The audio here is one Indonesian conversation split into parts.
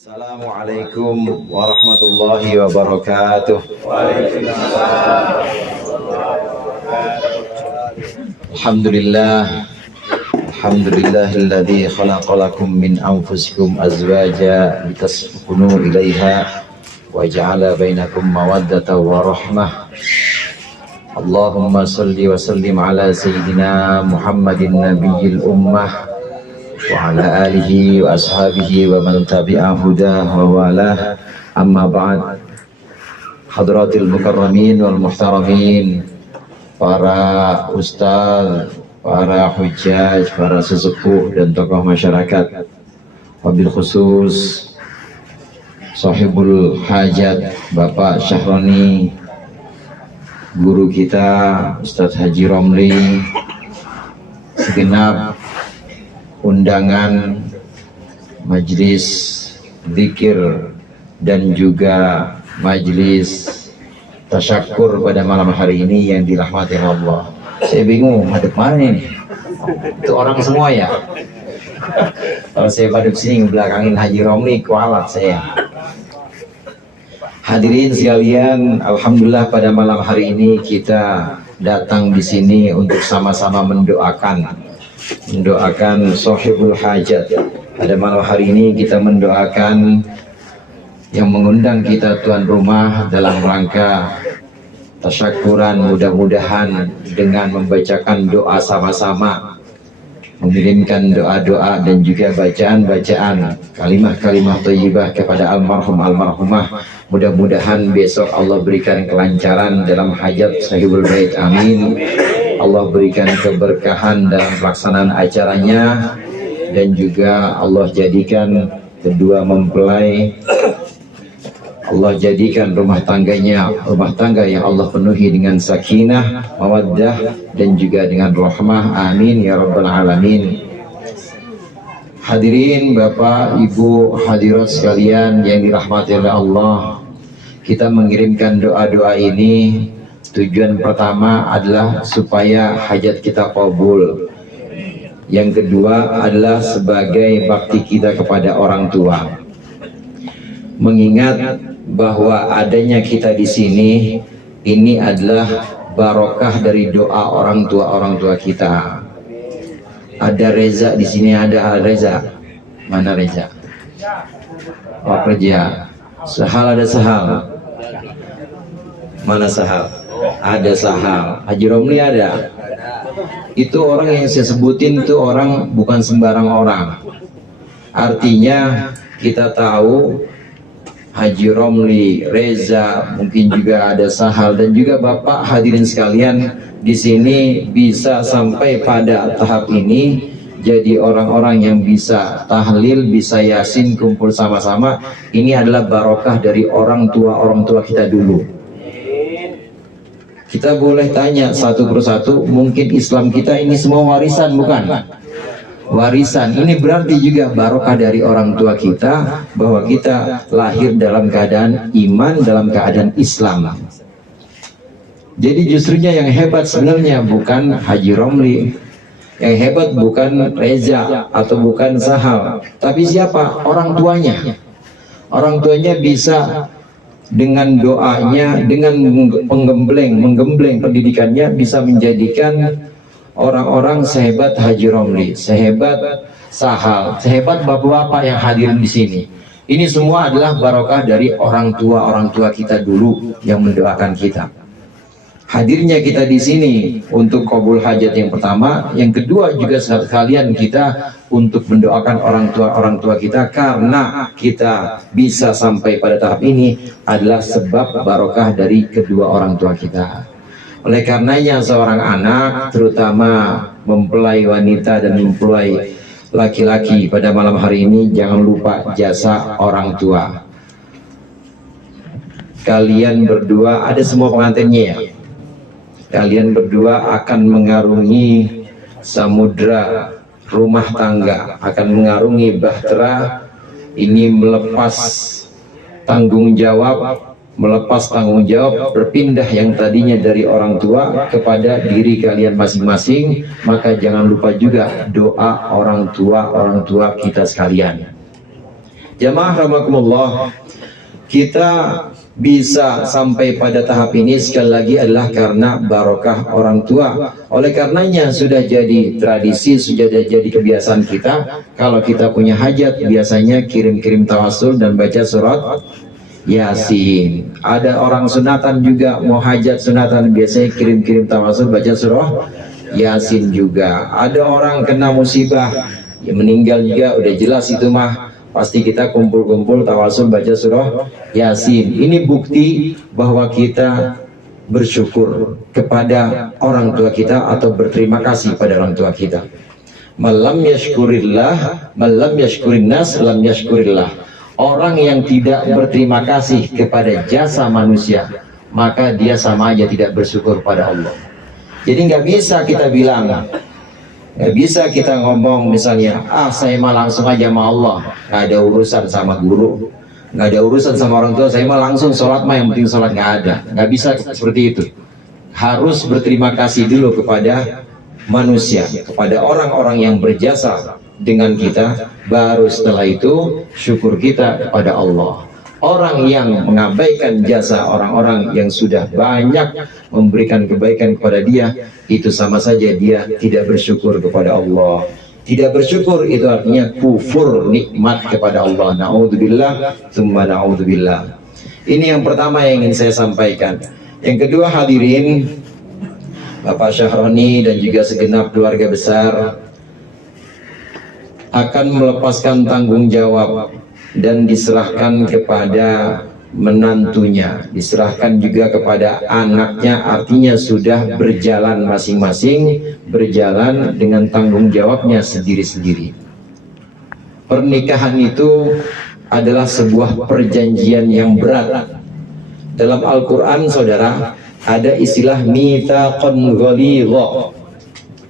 Assalamualaikum warahmatullahi wabarakatuh. Alhamdulillah, alhamdulillahilladzi khalaqalakum min anfusikum azwaja litaskunu ilaiha wa ja'ala bainakum mawaddatan wa rahmah. Allahumma salli wa sallim ala sayyidina Muhammadin nabiyil ummah wa ala alihi wa ashabihi wa man tabi'a hudah wa walah. Amma ba'd. Hadratil mukarramin wal muhtaramin, para ustaz, para hujjaj, para sesepuh dan tokoh masyarakat, wabil khusus sahibul hajat Bapak Syahroni, guru kita Ustadz Haji Romli, segenap undangan majelis zikir dan juga majelis tasyakur pada malam hari ini yang dirahmati Allah. Saya bingung hadap mana ini? Itu orang semua ya? Kalau saya hadap sini belakangin Haji Romli kualat saya. Hadirin sekalian, alhamdulillah pada malam hari ini kita datang di sini untuk sama-sama mendoakan sahibul hajat. Pada malam hari ini kita mendoakan yang mengundang kita tuan rumah dalam rangka tasyakuran, mudah-mudahan dengan membacakan doa sama-sama, mengirimkan doa-doa dan juga bacaan-bacaan kalimah-kalimah thayyibah kepada almarhum almarhumah. Mudah-mudahan besok Allah berikan kelancaran dalam hajat sahibul bait, amin. Allah berikan keberkahan dalam pelaksanaan acaranya, dan juga Allah jadikan kedua mempelai, Allah jadikan rumah tangganya rumah tangga yang Allah penuhi dengan sakinah, mawaddah dan juga dengan rahmah, amin ya rabbal alamin. Hadirin Bapak Ibu hadirat sekalian yang dirahmati oleh Allah, kita mengirimkan doa-doa ini. Tujuan pertama adalah supaya hajat kita kabul. Yang kedua adalah sebagai bakti kita kepada orang tua. Mengingat bahwa adanya kita di sini, ini adalah barokah dari doa orang tua kita. Ada Reza di sini, ada Reza. Mana Reza? Pak Reza. Sahal ada Sahal. Mana Sahal? Ada Sahal. Haji Romli ada. Itu orang yang saya sebutin itu orang bukan sembarang orang. Artinya kita tahu Haji Romli, Reza, mungkin juga ada Sahal dan juga Bapak hadirin sekalian di sini bisa sampai pada tahap ini jadi orang-orang yang bisa tahlil, bisa yasin, kumpul sama-sama. Ini adalah barokah dari orang tua kita dulu. Kita boleh tanya satu persatu, mungkin Islam kita ini semua warisan, bukan? Warisan, ini berarti juga barokah dari orang tua kita, bahwa kita lahir dalam keadaan iman, dalam keadaan Islam. Jadi justrunya yang hebat sebenarnya bukan Haji Romli, yang hebat bukan Reza atau bukan Sahal, tapi siapa? Orang tuanya. Orang tuanya bisa dengan doanya, dengan menggembleng pendidikannya, bisa menjadikan orang-orang sehebat Haji Romli, sehebat Sahal, sehebat bapak-bapak yang hadir di sini. Ini semua adalah barokah dari orang tua kita dulu yang mendoakan kita. Hadirnya kita di sini untuk qabul hajat yang pertama, yang kedua juga sekalian kita untuk mendoakan orang tua kita, karena kita bisa sampai pada tahap ini adalah sebab barokah dari kedua orang tua kita. Oleh karenanya seorang anak, terutama mempelai wanita dan mempelai laki-laki pada malam hari ini, jangan lupa jasa orang tua. Kalian berdua, ada semua pengantinnya ya? Kalian berdua akan mengarungi samudra rumah tangga, akan mengarungi bahtera ini, melepas tanggung jawab, berpindah yang tadinya dari orang tua kepada diri kalian masing-masing. Maka jangan lupa juga doa orang tua kita sekalian. Jamaah rahimakumullah, kita bisa sampai pada tahap ini sekali lagi adalah karena barokah orang tua. Oleh karenanya sudah jadi tradisi, sudah jadi kebiasaan kita, kalau kita punya hajat biasanya kirim-kirim tawasul dan baca surat Yasin. Ada orang sunatan juga mau hajat sunatan, biasanya kirim-kirim tawasul baca surah Yasin juga. Ada orang kena musibah, ya meninggal juga, udah jelas itu mah pasti kita kumpul-kumpul tawasul baca surah Yasin. Ini bukti bahwa kita bersyukur kepada orang tua kita atau berterima kasih pada orang tua kita. Malam yashkurillah, malam yashkurin nas, lam yashkurillah. Orang yang tidak berterima kasih kepada jasa manusia, maka dia sama aja tidak bersyukur pada Allah. Jadi nggak bisa kita bilang, nggak bisa kita ngomong misalnya, saya mah langsung aja sama Allah, nggak ada urusan sama guru, nggak ada urusan sama orang tua, saya mah langsung sholat mah yang penting sholat, nggak ada. Nggak bisa seperti itu. Harus berterima kasih dulu kepada manusia, kepada orang-orang yang berjasa dengan kita, baru setelah itu syukur kita kepada Allah. Orang yang mengabaikan jasa orang-orang yang sudah banyak memberikan kebaikan kepada dia, itu sama saja dia tidak bersyukur kepada Allah. Tidak bersyukur itu artinya kufur nikmat kepada Allah. Na'udzubillah, tsumma na'udzubillah. Ini yang pertama yang ingin saya sampaikan. Yang kedua, hadirin Bapak Syahroni dan juga segenap keluarga besar akan melepaskan tanggung jawab dan diserahkan kepada menantunya, diserahkan juga kepada anaknya, artinya sudah berjalan masing-masing, berjalan dengan tanggung jawabnya sendiri-sendiri. Pernikahan itu adalah sebuah perjanjian yang berat. Dalam Al-Quran, saudara, ada istilah mitsaqan ghalidha.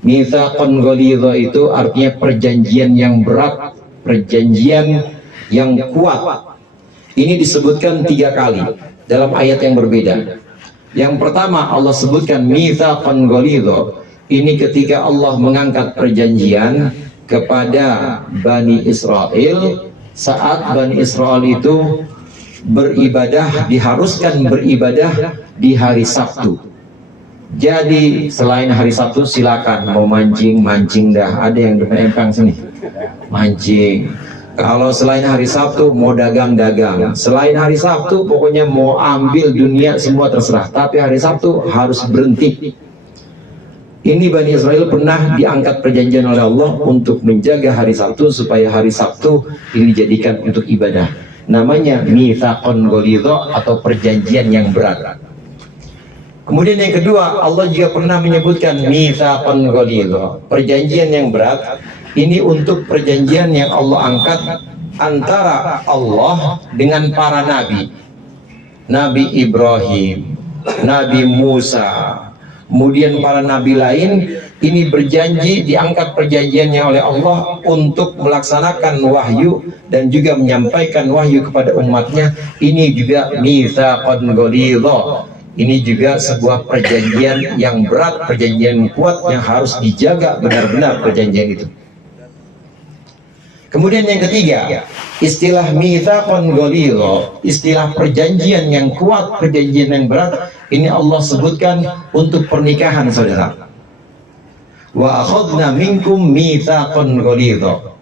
Mitsaqan ghalidha itu artinya perjanjian yang berat, perjanjian yang kuat. Ini disebutkan 3 kali dalam ayat yang berbeda. Yang pertama Allah sebutkan mitsaqan ghalidha. Ini ketika Allah mengangkat perjanjian kepada Bani Israel saat Bani Israel itu beribadah, diharuskan beribadah di hari Sabtu. Jadi selain hari Sabtu silakan mau mancing, mancing dah. Ada yang depan empang sini mancing. Kalau selain hari Sabtu mau dagang-dagang. Selain hari Sabtu pokoknya mau ambil dunia semua terserah. Tapi hari Sabtu harus berhenti. Ini Bani Israel pernah diangkat perjanjian oleh Allah untuk menjaga hari Sabtu supaya hari Sabtu ini dijadikan untuk ibadah. Namanya mitsaqan ghalidha atau perjanjian yang berat. Kemudian yang kedua, Allah juga pernah menyebutkan mitsaqan ghalidha, perjanjian yang berat. Ini untuk perjanjian yang Allah angkat antara Allah dengan para nabi. Nabi Ibrahim, Nabi Musa, kemudian para nabi lain. Ini berjanji, diangkat perjanjiannya oleh Allah untuk melaksanakan wahyu dan juga menyampaikan wahyu kepada umatnya. Ini juga mitsaqan ghalidha. Ini juga sebuah perjanjian yang berat, perjanjian yang kuat yang harus dijaga benar-benar perjanjian itu. Kemudian yang ketiga, istilah mitsaqan ghalidha, istilah perjanjian yang kuat, perjanjian yang berat, ini Allah sebutkan untuk pernikahan, saudara. Wa akhadna minkum mitsaqan ghalidha.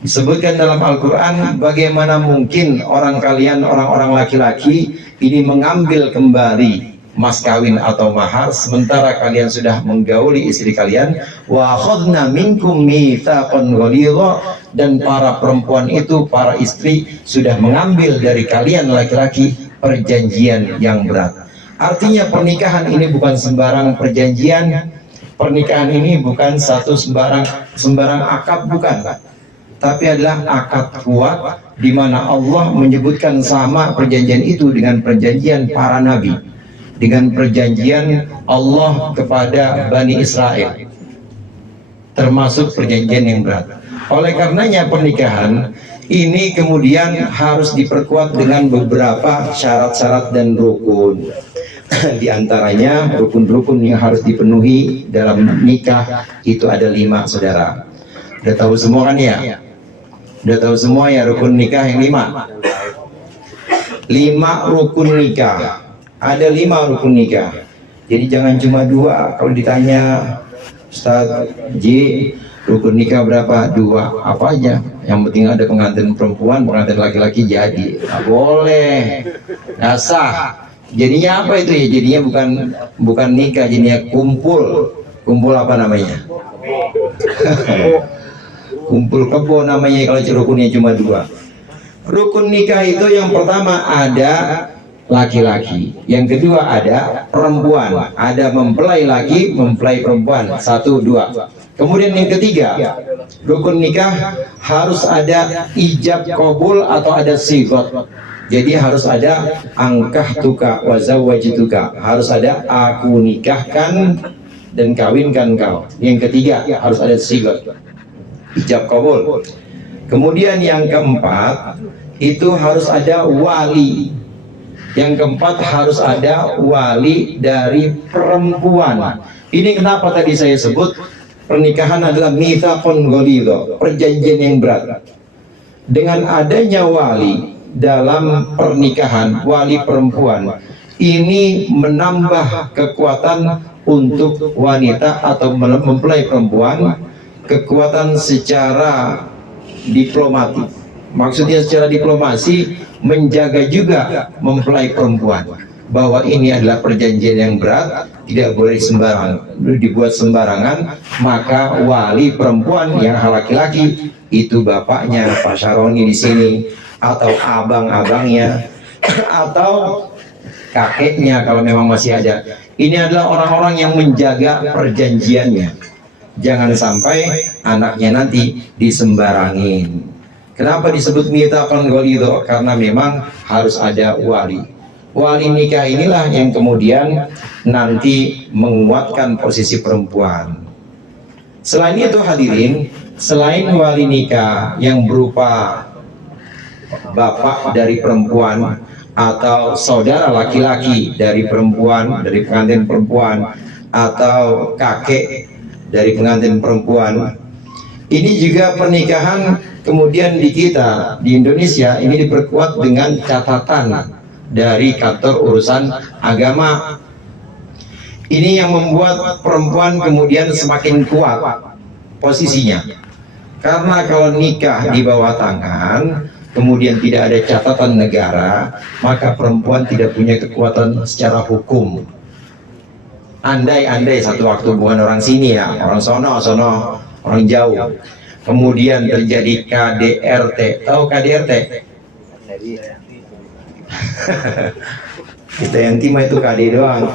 Disebutkan dalam Al-Quran, bagaimana mungkin orang-orang laki-laki ini mengambil kembali mas kawin atau mahar sementara kalian sudah menggauli istri kalian. Wa akhadna minkum mitsaqan ghalidha, dan para perempuan itu, para istri sudah mengambil dari kalian laki-laki perjanjian yang berat. Artinya pernikahan ini bukan sembarang perjanjian. Pernikahan ini bukan satu sembarang akad, bukan, tapi adalah akad kuat di mana Allah menyebutkan sama perjanjian itu dengan perjanjian para nabi, dengan perjanjian Allah kepada Bani Israel, termasuk perjanjian yang berat. Oleh karenanya pernikahan ini kemudian harus diperkuat dengan beberapa syarat-syarat dan rukun. Di antaranya rukun-rukun yang harus dipenuhi dalam nikah itu ada 5, saudara. Udah tahu semua kan ya? Udah tahu semua ya rukun nikah yang 5. 5 rukun nikah. Ada 5 rukun nikah. Jadi jangan cuma 2. Kalau ditanya Ustaz J, rukun nikah berapa? 2. Apa aja? Yang penting ada pengantin perempuan, pengantin laki-laki jadi. Nggak boleh. Nggak sah. Jadinya apa itu ya? Jadinya bukan nikah, jadinya kumpul. Kumpul apa namanya? Kumpul kebo namanya kalau rukunnya cuma 2. Rukun nikah itu yang pertama ada laki-laki, yang kedua ada perempuan, ada mempelai laki, mempelai perempuan, 1, 2. Kemudian yang ketiga, rukun nikah harus ada ijab kabul atau ada sigot. Jadi harus ada angkah tuka wazawajituka, harus ada aku nikahkan dan kawinkan kau. Yang ketiga harus ada sigot, ijab kabul. Kemudian yang keempat itu harus ada wali. Yang keempat harus ada wali dari perempuan. Ini kenapa tadi saya sebut pernikahan adalah mitsaqun ghalidha, perjanjian yang berat. Dengan adanya wali dalam pernikahan, wali perempuan, ini menambah kekuatan untuk wanita atau mempelai perempuan, kekuatan secara diplomatik. Maksudnya secara diplomasi menjaga juga mempelai perempuan bahwa ini adalah perjanjian yang berat, tidak boleh dibuat sembarangan. Maka wali perempuan yang laki-laki itu bapaknya Pak Syaroni di sini, atau abang-abangnya, atau kakeknya kalau memang masih ada. Ini adalah orang-orang yang menjaga perjanjiannya. Jangan sampai anaknya nanti disembarangin. Kenapa disebut mitsaqun ghalidha? Karena memang harus ada wali. Wali nikah inilah yang kemudian nanti menguatkan posisi perempuan. Selain itu hadirin, selain wali nikah yang berupa bapak dari perempuan atau saudara laki-laki dari perempuan, dari pengantin perempuan, atau kakek dari pengantin perempuan, ini juga pernikahan kemudian di kita di Indonesia ini diperkuat dengan catatan dari kantor urusan agama. Ini yang membuat perempuan kemudian semakin kuat posisinya, karena kalau nikah di bawah tangan kemudian tidak ada catatan negara, maka perempuan tidak punya kekuatan secara hukum. Andai-andai satu waktu, bukan orang sini ya, orang sono, orang jauh, kemudian terjadi KDRT. Tahu KDRT? Kita yang timah itu KD doang.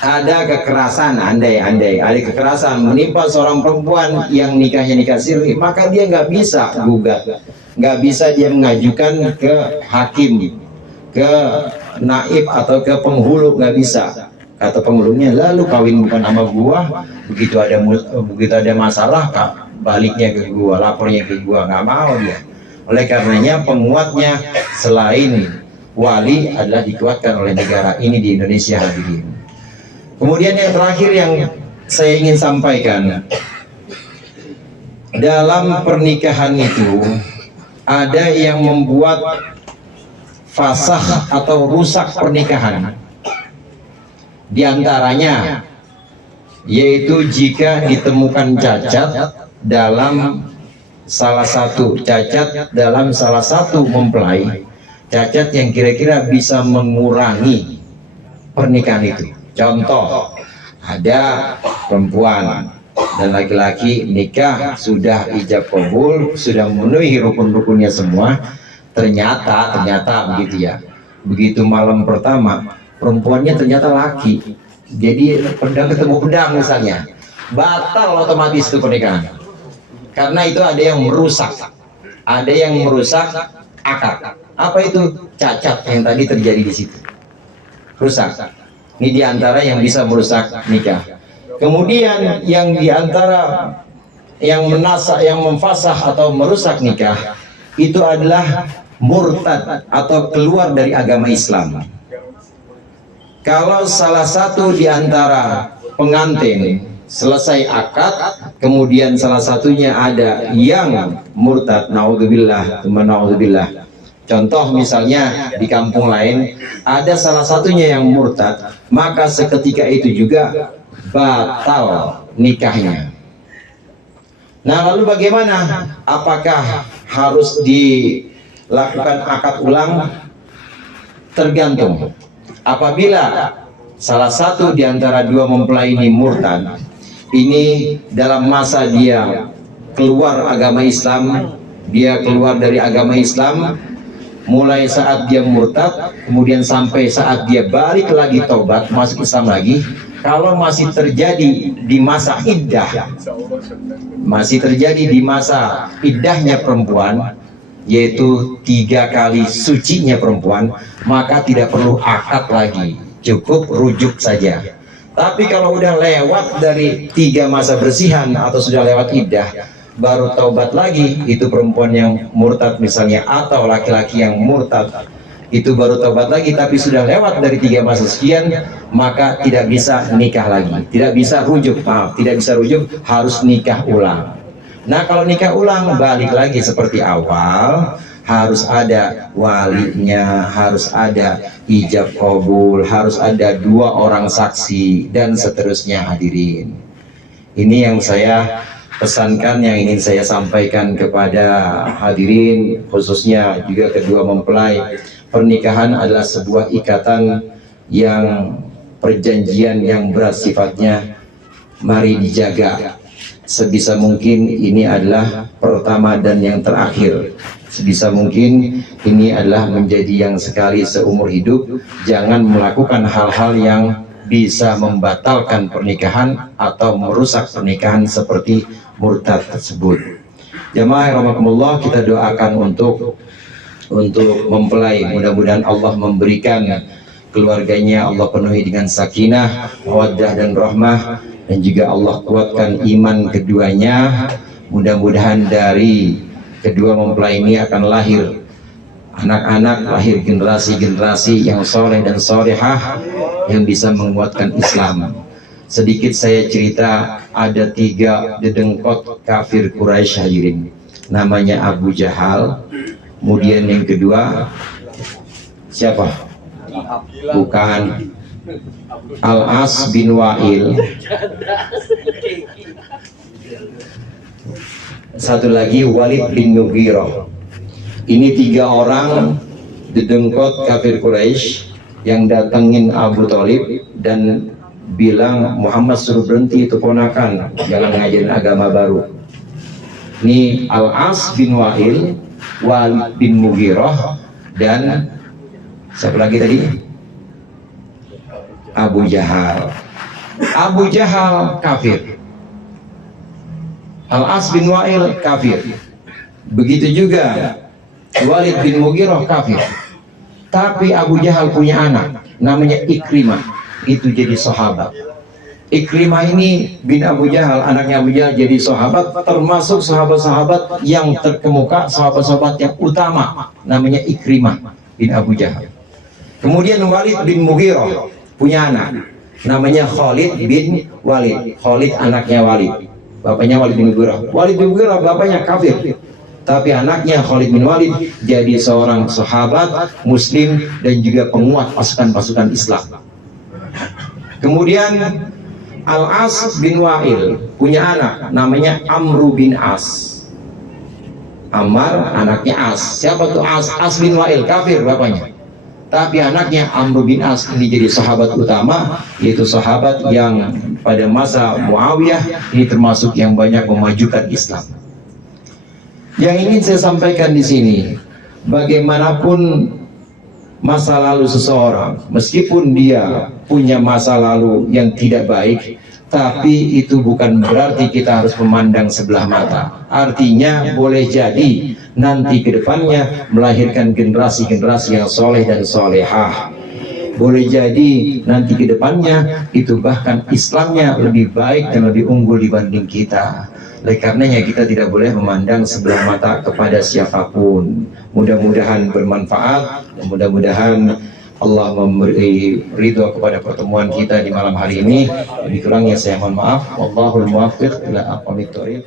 Ada kekerasan, andai ada kekerasan menimpa seorang perempuan yang nikahnya nikah siri, maka dia nggak bisa gugat, nggak bisa dia mengajukan ke hakim, ke naib atau ke penghulu, nggak bisa. Kata penghulunya, lalu kawin bukan sama gua, begitu ada masalah baliknya ke gua, lapornya ke gua, nggak mau dia. Oleh karenanya penguatnya selain wali adalah dikuatkan oleh negara ini di Indonesia hadirin. Kemudian yang terakhir yang saya ingin sampaikan, dalam pernikahan itu ada yang membuat fasah atau rusak pernikahan. Di antaranya yaitu jika ditemukan cacat dalam salah satu mempelai, cacat yang kira-kira bisa mengurangi pernikahan itu. Contoh, ada perempuan dan laki-laki nikah, sudah ijab kabul, sudah memenuhi rukun-rukunnya semua, ternyata begitu ya, begitu malam pertama perempuannya ternyata laki, jadi pedang ketemu pedang misalnya, batal otomatis itu pernikahan, karena itu ada yang merusak akad. Apa itu? Cacat yang tadi terjadi di situ, rusak. Ini diantara yang bisa merusak nikah. Kemudian yang diantara yang memfasah atau merusak nikah itu adalah murtad atau keluar dari agama Islam. Kalau salah satu diantara pengantin selesai akad, kemudian salah satunya ada yang murtad, naudzubillah, naudzubillah. Contoh misalnya di kampung lain ada salah satunya yang murtad, maka seketika itu juga batal nikahnya. Nah, lalu bagaimana? Apakah harus dilakukan akad ulang? Tergantung. Apabila salah satu di antara dua mempelai ini murtad, ini dalam masa dia keluar agama Islam, dia keluar dari agama Islam, mulai saat dia murtad, kemudian sampai saat dia balik lagi tobat, masuk Islam lagi. Kalau masih terjadi di masa iddah, masih terjadi di masa iddahnya perempuan, yaitu 3 kali sucinya perempuan, maka tidak perlu akad lagi, cukup rujuk saja. Tapi kalau udah lewat dari 3 masa bersihan atau sudah lewat iddah, baru taubat lagi, itu perempuan yang murtad misalnya, atau laki-laki yang murtad, itu baru taubat lagi, tapi sudah lewat dari 3 masa sekian, maka tidak bisa nikah lagi, tidak bisa rujuk, tidak bisa rujuk, harus nikah ulang. Nah, kalau nikah ulang balik lagi seperti awal, harus ada walinya, harus ada ijab qabul, harus ada 2 orang saksi, dan seterusnya. Hadirin, ini yang saya pesankan, yang ingin saya sampaikan kepada hadirin, khususnya juga kedua mempelai. Pernikahan adalah sebuah ikatan yang perjanjian yang berat sifatnya, mari dijaga sebisa mungkin. Ini adalah pertama dan yang terakhir. Sebisa mungkin ini adalah menjadi yang sekali seumur hidup. Jangan melakukan hal-hal yang bisa membatalkan pernikahan atau merusak pernikahan seperti murtad tersebut. Jamaah rahimakumullah, kita doakan untuk mempelai, mudah-mudahan Allah memberikan keluarganya, Allah penuhi dengan sakinah, mawaddah dan rahmah, dan juga Allah kuatkan iman keduanya. Mudah-mudahan dari kedua mempelai ini akan lahir anak-anak, lahir generasi-generasi yang soleh dan solehah yang bisa menguatkan Islam. Sedikit saya cerita, ada 3 dedengkot kafir Quraisy hadirin. Namanya Abu Jahal, kemudian yang kedua siapa? Bukan, Al-As bin Wa'il, satu lagi Walid bin Mughirah. Ini 3 orang dedengkot kafir Quraisy yang datengin Abu Thalib dan bilang, Muhammad suruh berhenti, itu ponakan, jangan ngajarin agama baru. Ini Al-As bin Wa'il, Walid bin Mughirah, dan siapa lagi tadi? Abu Jahal. Abu Jahal kafir, Al-As bin Wa'il kafir, begitu juga Walid bin Mughirah kafir. Tapi Abu Jahal punya anak namanya Ikrimah, itu jadi sahabat. Ikrimah ini bin Abu Jahal, anaknya Abu Jahal, jadi sahabat, termasuk sahabat-sahabat yang terkemuka, sahabat-sahabat yang utama, namanya Ikrimah bin Abu Jahal. Kemudian Walid bin Mughirah punya anak namanya Khalid bin Walid. Khalid anaknya Walid, bapaknya Walid bin Mughirah. Walid bin Mughirah bapaknya kafir, tapi anaknya Khalid bin Walid jadi seorang sahabat muslim dan juga penguat pasukan-pasukan Islam. Kemudian Al-As bin Wa'il punya anak namanya Amru bin As. Ammar anaknya As. Siapa tuh As? As bin Wa'il kafir bapaknya, tapi anaknya Amru bin As ini jadi sahabat utama, yaitu sahabat yang pada masa Muawiyah ini termasuk yang banyak memajukan Islam. Yang ingin saya sampaikan di sini, bagaimanapun masa lalu seseorang, meskipun dia punya masa lalu yang tidak baik, tapi itu bukan berarti kita harus memandang sebelah mata. Artinya boleh jadi nanti ke depannya melahirkan generasi-generasi yang soleh dan solehah. Boleh jadi nanti ke depannya itu bahkan Islamnya lebih baik dan lebih unggul dibanding kita. Oleh karenanya kita tidak boleh memandang sebelah mata kepada siapapun. Mudah-mudahan bermanfaat, mudah-mudahan Allah memberi ridho kepada pertemuan kita di malam hari ini. Lebih kurangnya saya mohon maaf. Wallahul muwaffiq ila aqwamit thoriq.